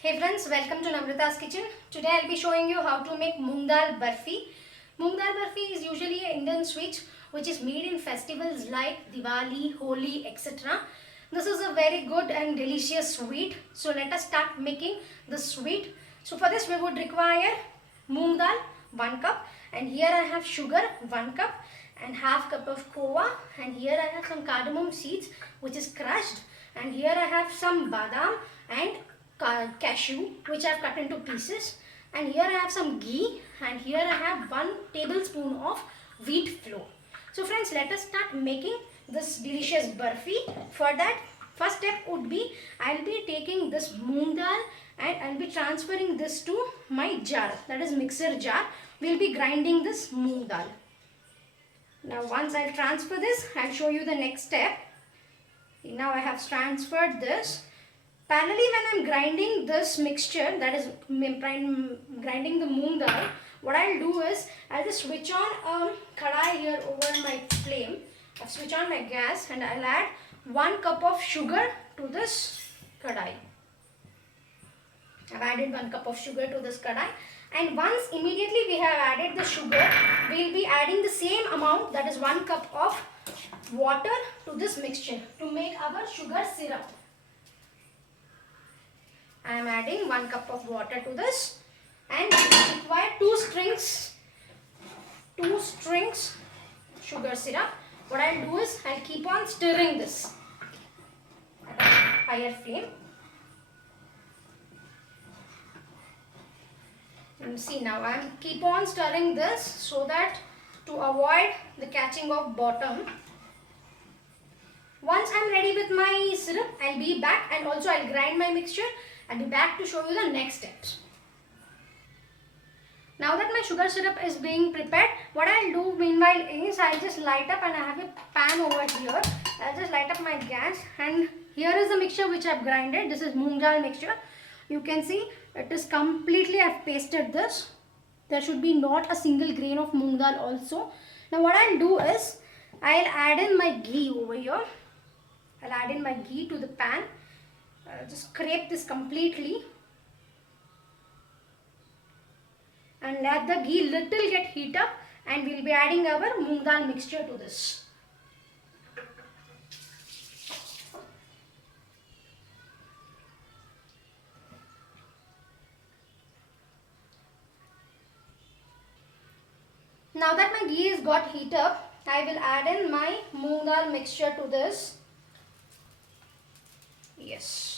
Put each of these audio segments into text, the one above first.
Hey friends, welcome to Namrata's kitchen. Today I'll be showing you how to make moong dal barfi. Moong dal barfi is usually an Indian sweet which is made in festivals like Diwali, Holi, etc. This is a very good and delicious sweet. So let us start making the sweet. So for this we would require moong dal 1 cup, and here I have sugar 1 cup and half cup of kova, and here I have some cardamom seeds which is crushed, and here I have some badam and cashew which I have cut into pieces, and here I have some ghee, and here I have 1 tablespoon of wheat flour. So friends, let us start making this delicious barfi. For that, first step would be I'll be taking this moong dal and I'll be transferring this to my jar, that is mixer jar. We'll be grinding this moong dal. Now once I'll transfer this, I'll show you the next step. Now I have transferred this. Parallelly, when I'm grinding this mixture, that is grinding the moong dal, what I'll do is I'll just switch on a kadai here over my flame. I'll switch on my gas and I'll add 1 cup of sugar to this kadai. I've added 1 cup of sugar to this kadai, and once immediately we have added the sugar, we'll be adding the same amount, that is 1 cup of water to this mixture to make our sugar syrup. I am adding 1 cup of water to this, and we require 2 strings sugar syrup. What I'll do is I'll keep on stirring this at a higher flame. And see, now I'm keep on stirring this so that to avoid the catching of bottom. Once I'm ready with my syrup, I'll be back, and also I'll grind my mixture. I'll be back to show you the next steps. Now that my sugar syrup is being prepared, what I'll do meanwhile is I'll just light up, and I have a pan over here. I'll just light up my gas, and here is the mixture which I've grinded. This is moong dal mixture. You can see it is completely, I've pasted this. There should be not a single grain of moong dal also. Now what I'll do is I'll add in my ghee over here. I'll add in my ghee to the pan. Just scrape this completely and let the ghee little get heat up, and we'll be adding our moong dal mixture to this. Now that my ghee is got heat up, I will add in my moong dal mixture to this. Yes.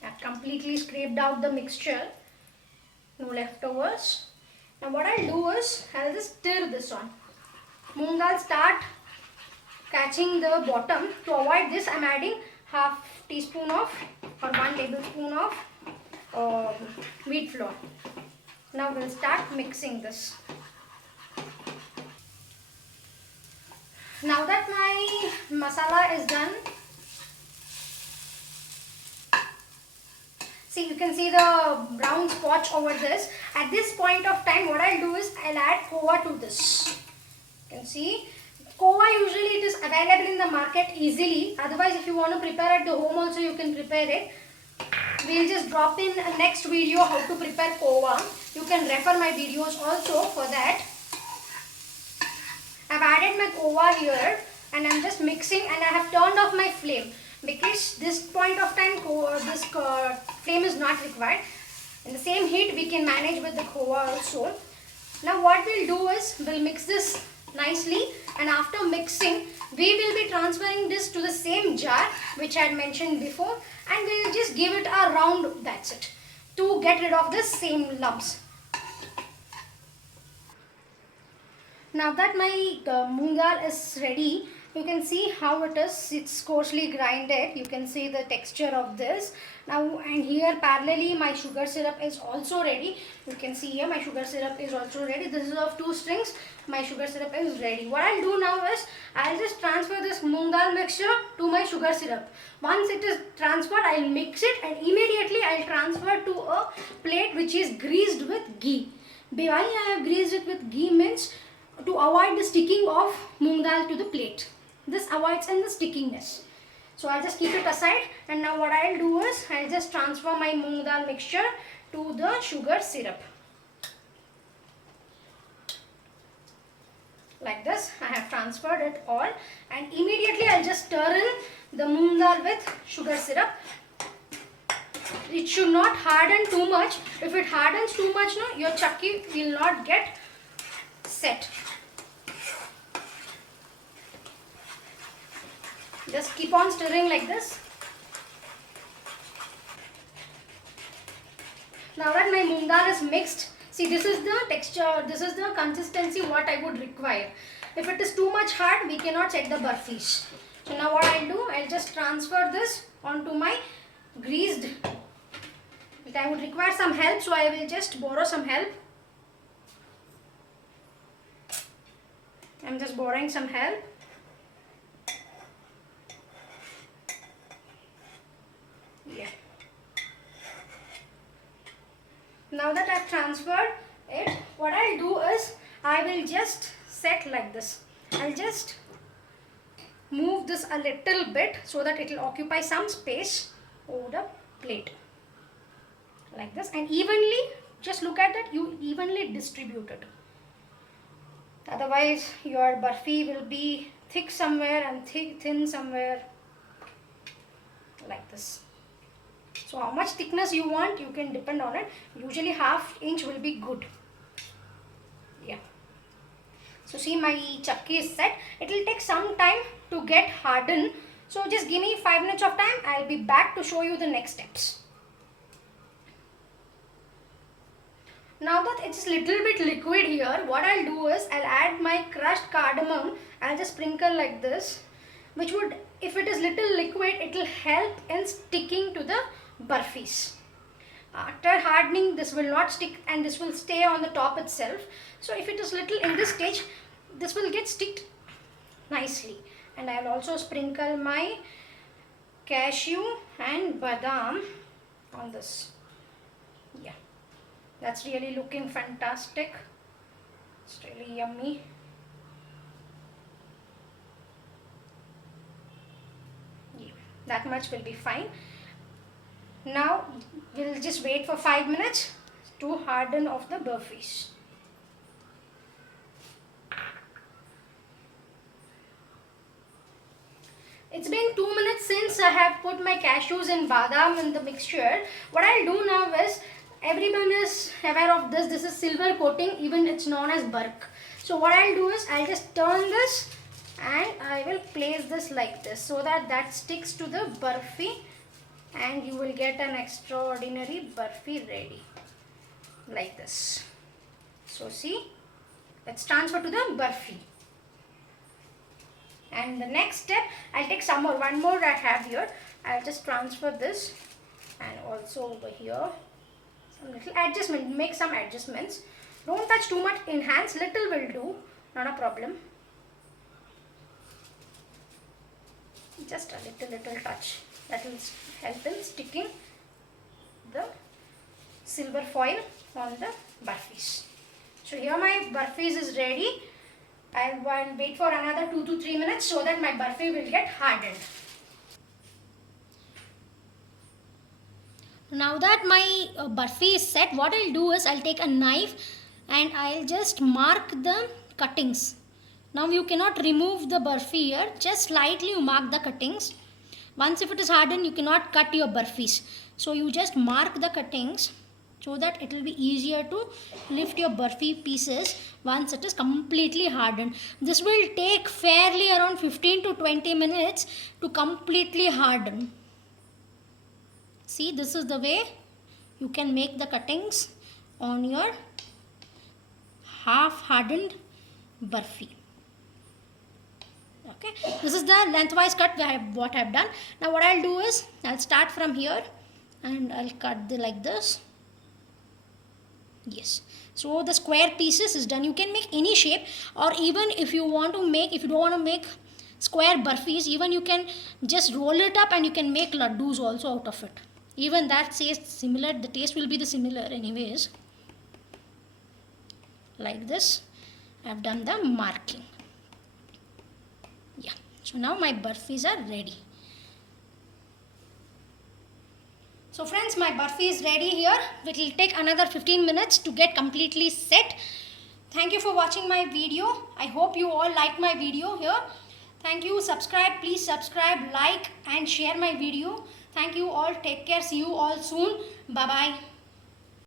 I've completely scraped out the mixture. No leftovers. Now what I'll do is I'll just stir this on. Moong dal start catching the bottom. To avoid this, I'm adding half teaspoon of or 1 tablespoon of wheat flour. Now we'll start mixing this. Now that my masala is done, see, you can see the brown spots over this. At this point of time, what I'll do is I'll add kova to this. You can see kova, usually it is available in the market easily. Otherwise, if you want to prepare at the home also, you can prepare it. We'll just drop in a next video how to prepare kova. You can refer my videos also for that. I've added my kova here, and I'm just mixing, and I have turned off my flame because this point of time this flame is not required. In the same heat we can manage with the kova also. Now what we'll do is we'll mix this nicely, and after mixing we will be transferring this to the same jar which I had mentioned before, and we'll just give it a round, that's it, to get rid of the same lumps. Now that my moong dal is ready, you can see how it is. It's coarsely grinded. You can see the texture of this. Now, and here parallelly my sugar syrup is also ready. You can see here my sugar syrup is also ready. This is of 2 strings. My sugar syrup is ready. What I'll do now is I'll just transfer this moong dal mixture to my sugar syrup. Once it is transferred, I'll mix it, and immediately I'll transfer to a plate which is greased with ghee. Why I have greased it with ghee means to avoid the sticking of moong dal to the plate. This avoids the stickiness. So I'll just keep it aside, and now what I'll do is I'll just transfer my moong dal mixture to the sugar syrup. Like this, I have transferred it all, and immediately I'll just stir in the moong dal with sugar syrup. It should not harden too much. If it hardens too much, no, your chakki will not get set. Just keep on stirring like this. Now that my moong dal is mixed, see, this is the texture, this is the consistency what I would require. If it is too much hard, we cannot set the burfis. So now what I'll do, I'll just transfer this onto my greased. I would require some help, so I will just borrow some help. I'm just borrowing some help. Yeah. Now that I've transferred it, what I'll do is I will just set like this. I'll just move this a little bit so that it will occupy some space over the plate. Like this, and evenly, just look at that, you evenly distribute it. Otherwise, your burfi will be thick somewhere and thin somewhere. Like this. So how much thickness you want, you can depend on it. Usually ½ inch will be good. Yeah. So see, my chakki is set. It will take some time to get hardened. So just give me 5 minutes of time. I'll be back to show you the next steps. Now that it's little bit liquid here, what I'll do is I'll add my crushed cardamom. I'll just sprinkle like this, which would, if it is little liquid, it will help in sticking to the burfis. After hardening, this will not stick and this will stay on the top itself. So if it is little in this stage, this will get sticked nicely. And I'll also sprinkle my cashew and badam on this. Yeah. That's really looking fantastic. It's really yummy. Yeah, that much will be fine. Now we'll just wait for 5 minutes to harden of the burfis. It's been 2 minutes since I have put my cashews and badam in the mixture. What I'll do now is, everyone is aware of this. This is silver coating, even it's known as bark. So what I'll do is I'll just turn this and I will place this like this so that that sticks to the burfi and you will get an extraordinary burfi ready like this. So see, let's transfer to the burfi. And the next step, I'll take some more, one more I have here. I'll just transfer this and also over here. Some little adjustment, make some adjustments. Don't touch too much in hands, little will do, not a problem. Just a little touch, that will help in sticking the silver foil on the burfis. So here my burfis is ready. I'll wait for another 2 to 3 minutes so that my burfi will get hardened. Now that my burfi is set, what I'll do is I'll take a knife and I'll just mark the cuttings. Now you cannot remove the burfi here, just slightly you mark the cuttings. Once if it is hardened, you cannot cut your burfis. So you just mark the cuttings so that it will be easier to lift your burfi pieces once it is completely hardened. This will take fairly around 15 to 20 minutes to completely harden. See, this is the way you can make the cuttings on your half hardened burfi. Okay, this is the lengthwise cut what I have done. Now what I'll do is I'll start from here and I'll cut like this. Yes, so the square pieces is done. You can make any shape, or even if you want to make, if you don't want to make square burfis, even you can just roll it up and you can make laddus also out of it. Even that tastes similar, the taste will be the similar anyways. Like this, I have done the marking. Yeah, so now my burfis are ready. So friends, my barfi is ready here. It will take another 15 minutes to get completely set. Thank you for watching my video. I hope you all like my video here. Thank you. Subscribe. Please subscribe, like and share my video. Thank you all. Take care. See you all soon. Bye-bye.